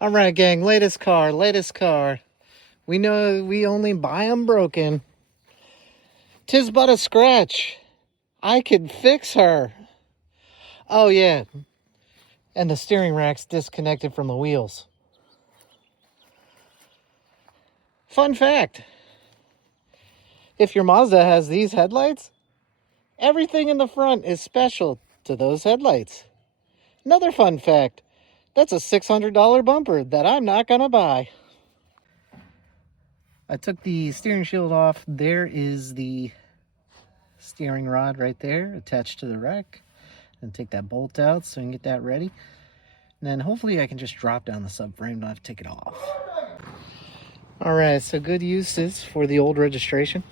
All right, gang, latest car. We know we only buy them broken. 'Tis but a scratch. I can fix her. Oh, yeah. And the steering rack's disconnected from the wheels. Fun fact. If your Mazda has these headlights, everything in the front is special to those headlights. Another fun fact. That's a $600 bumper that I'm not going to buy. I took the steering shield off. There is the steering rod right there attached to the rack. And take that bolt out so I can get that ready. And then hopefully I can just drop down the subframe, not have to take it off. Alright, so good uses for the old registration.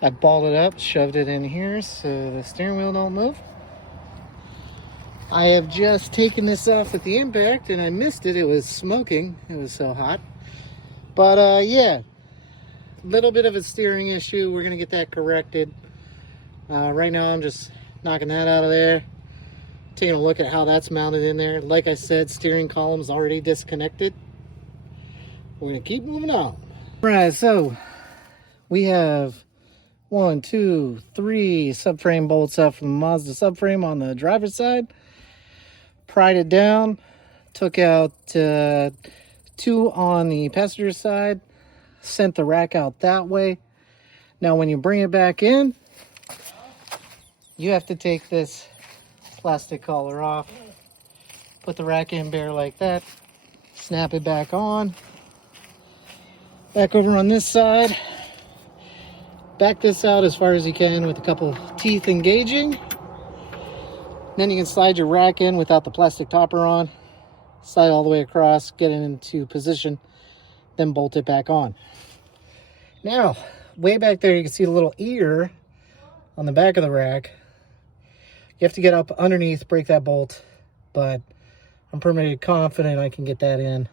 I balled it up, shoved it in here so the steering wheel don't move. I have just taken this off with the impact and I missed it. It was smoking. It was so hot. But yeah, a little bit of a steering issue. We're going to get that corrected. Right now I'm just knocking that out of there. Taking a look at how that's mounted in there. Like I said, steering column's already disconnected. We're going to keep moving on. All right, so we have 1, 2, 3 subframe bolts out from the Mazda subframe on the driver's side. Pried it down, took out 2 on the passenger side, sent the rack out that way. Now when you bring it back in, you have to take this plastic collar off, put the rack in bare like that, snap it back on. Back over on this side, back this out as far as you can with a couple teeth engaging. Then you can slide your rack in without the plastic topper on, slide all the way across, get it into position, then bolt it back on. Now, way back there you can see the little ear on the back of the rack. You have to get up underneath, break that bolt, but I'm pretty confident I can get that in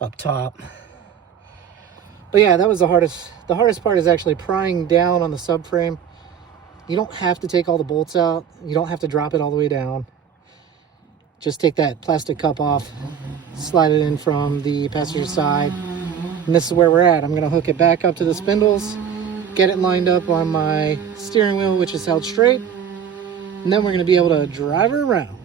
up top. But yeah, that was the hardest. The hardest part is actually prying down on the subframe. You don't have to take all the bolts out. You don't have to drop it all the way down. Just take that plastic cup off, slide it in from the passenger side. And this is where we're at. I'm going to hook it back up to the spindles, get it lined up on my steering wheel, which is held straight. And then we're going to be able to drive her around.